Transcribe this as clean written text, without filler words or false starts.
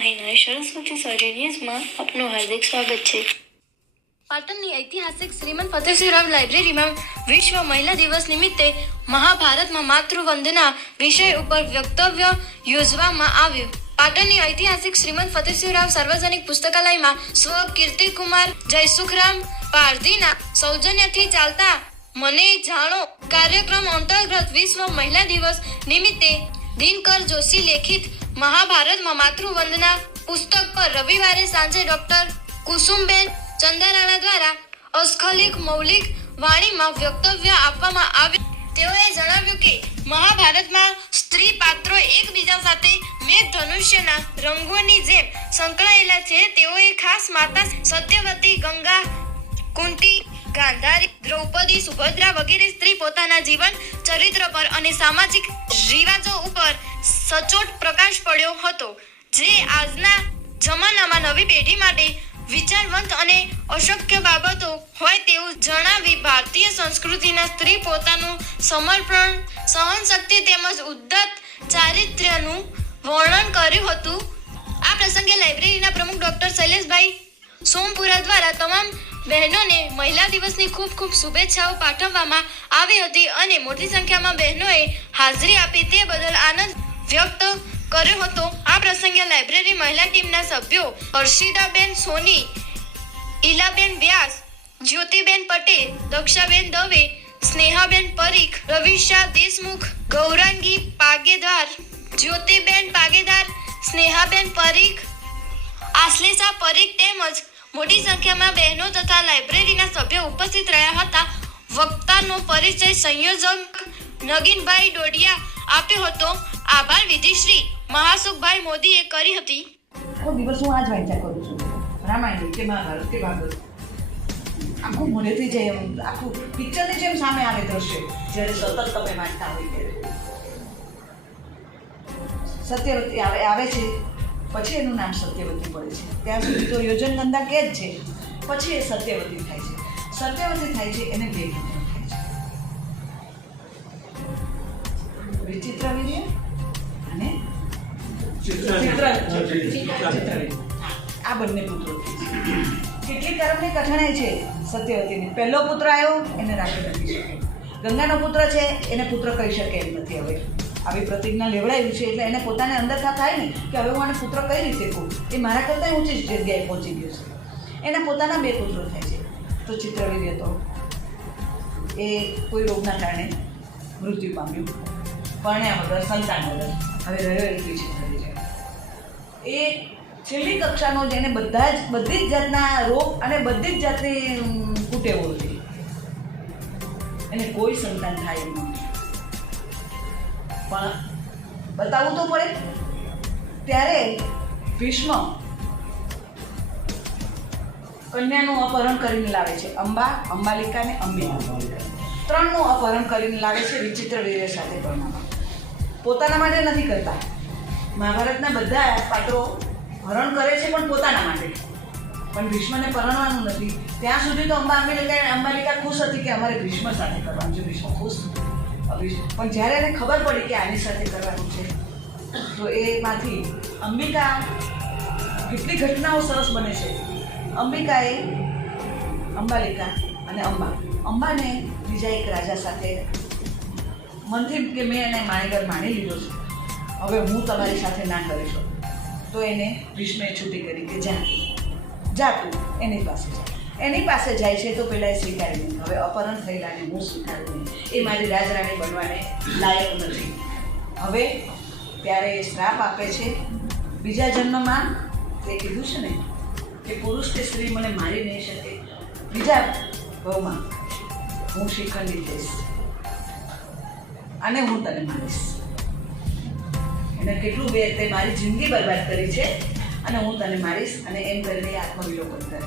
માહિતી સરસ્વતી સર્જરી ન્યૂઝમાં આપનું હાર્દિક સ્વાગત છે। પાટણની ઐતિહાસિક શ્રીમંત ફતેહસિંહ લાઇબ્રેરીમાં વિશ્વ મહિલા દિવસ નિમિત્તે મહાભારતમાં માતૃવંદના વિષય ઉપર વક્તવ્ય યોજવામાં આવ્યું। પાટણની ઐતિહાસિક શ્રીમંત ફતેહસિંહ સાર્વજનિક પુસ્તકાલયમાં સ્વ કીર્તિકુમાર જયસુખરામ પારધીના સૌજન્યથી ચાલતા મને જાણો કાર્યક્રમ અંતર્ગત વિશ્વ મહિલા દિવસ નિમિત્તે દિનકર જોશી લેખિત મહાભારતમાં માતૃવંદના પુસ્તક પર રવિવારે સાંજે ડોક્ટર કુસુમબેન ચંદારાણા દ્વારા અસ્ખલિત મૌલિક વાણીમાં વક્તવ્ય આપવામાં આવ્યું। તેઓએ જણાવ્યું કે મહાભારતમાં સ્ત્રી પાત્રો એકબીજા સાથે મેઘ ધનુષ્યના રંગોની જેમ સંકળાયેલા છે। તેઓએ ખાસ માતા સત્યવતી, ગંગા, કુંતી, ગાંધારી, દ્રૌપદી, સુભદ્રા વગેરે સ્ત્રી પોતાના જીવન ચરિત્ર પર અને સામાજિક રિવાજો ઉપર સચોટ પ્રકાશ પડ્યો હતો, જે આજના જમાનામાં નવી પેઢી માટે વિચારવંત અને અશક્ય બાબતો હોય તેવું જણાવી ભારતીય સંસ્કૃતિના સ્ત્રી પોતાનું સમર્પણ, સહનશક્તિ તેમજ ઉદ્ધત ચારિત્ર્યનું વર્ણન કર્યું હતું। આ પ્રસંગે લાઇબ્રેરીના પ્રમુખ ડોક્ટર શૈલેષભાઈ સોમપુરા દ્વારા તમામ બહેનોને મહિલા દિવસની ખૂબ ખૂબ શુભેચ્છાઓ પાઠવવામાં આવી હતી અને મોટી સંખ્યામાં બહેનોએ હાજરી આપી તે બદલ આનંદ વ્યક્ત કર્યો હતો। આ પ્રસંગે લાઇબ્રેરી મહિલા ટીમના સભ્યો હર્ષિદાબેન સોની, ઈલાબેન વ્યાસ, જ્યોતિબેન પટેલ, દક્ષાબેન દવે, સ્નેહાબેન પરીખ, રવિશા દેશમુખ, ગૌરાંગી પાગેદાર, જ્યોતિબેન પાગેદાર, સ્નેહાબેન પરીખ, આશ્લેષા પરીખ તેમજ મોટી સંખ્યામાં બહેનો તથા લાઇબ્રેરીના સભ્યો ઉપસ્થિત રહ્યા હતા। વક્તાનો પરિચય સંયોજક નગીનભાઈ ડોડિયા આપ્યો હતો। આભાર વિધિ શ્રી મહાસુખભાઈ મોદીએ કરી હતી। આખો દિવસ હું આ જ વાંચ્યા કરું છું, રામાયણ કે મહાભારત કે ભાગવત, આખું મોઢેથી જાય એમ, આખું પિક્ચરની જેમ સામે આવે દ્રશ્ય જ્યારે સતત તમે વાંચતા હોય ત્યારે। સત્યવતી આવે છે, પછી એનું નામ સત્યવતી પડે છે। ત્યાં સુધી તો યોજન ગંગા કે જ છે, પછી એ સત્યવતી થાય છે। સત્યવતી થાય છે એને બે પુત્રો થાય છે, વિચિત્ર વીર્ય અને આ બંને પુત્રો થાય છે। કેટલી કર્મની કઠણાઈ છે સત્યવતીને। પહેલો પુત્ર આવ્યો એને રાખી નથી શકે, ગંગાનો પુત્ર છે એને પુત્ર કહી શકે એમ નથી। હવે આવી પ્રતિજ્ઞા લેવડાવી છે એટલે એને પોતાને અંદરથી થાય ને કે હવે હું આને પુત્ર કઈ રીતે કહું, એ મારા કરતાં ઊંચી જગ્યાએ પહોંચી ગયો છે। એના પોતાના બે પુત્રો થાય છે। તો ચિત્રવીર્ય તો એ કોઈ રોગના કારણે મૃત્યુ પામ્યું, પરણ્યા વગર, સંતાન વગર, હવે રહ્યો એક વિચિત્રવીર્ય। એ છેલ્લી કક્ષાનો જેને બધી જ જાતના રોગ અને બધી જ જાતની કુટેવો હતી, એને કોઈ સંતાન થાય એમ નથી, પણ બતાવવું તો પડે। ત્યારે ભીષ્મ કન્યાનું અપહરણ કરીને લાવે છે, અંબાલિકા અને અંબિકા, ત્રણનું અપહરણ કરીને લાવે છે વિચિત્ર વીર્ય સાથે પરણાવવા। પોતાના માટે નથી કરતા, મહાભારતના બધા પાત્રો હરણ કરે છે પણ પોતાના માટે, પણ ભીષ્મને પરણવાનું નથી। ત્યાં સુધી તો અંબાલિકા ખુશ હતી કે અમારે ભીષ્મ સાથે કરવાનું છે, ભીષ્મ ખુશ હતું। પણ જ્યારે એને ખબર પડી કે આની સાથે કરવાનું છે તો એમાંથી અંબિકા, કેટલી ઘટનાઓ સરસ બને છે। અંબિકાએ અંબાલિકા અને અંબાને બીજા એક રાજા સાથે મનથી કે મેં એને માણીગર માણી લીધો છે, હવે હું તમારી સાથે ના કરી શકું, તો એને ભીષ્મે છૂટી કરી કે જા તું એની પાસે જા। એની પાસે જાય છે તો પેલા એ સ્વીકારી નહીં, હવે અપહરણ થયેલાને હું સ્વીકારું નહીં, એ મારી રાજરાણી બનવાને લાયક નથી। હવે ત્યારે એ શ્રાપ આપે છે બીજા જન્મમાં, તે કીધું છે ને કે પુરુષ કે સ્ત્રી મને મારી નહીં શકે, બીજા ભાવમાં હું શિખંડી થઈશ અને હું તને મારીશ। એને કેટલું તે મારી જિંદગી બરબાદ કરી છે અને હું તને મારીશ, અને એમ કરીને આત્મવિલોપન કરે।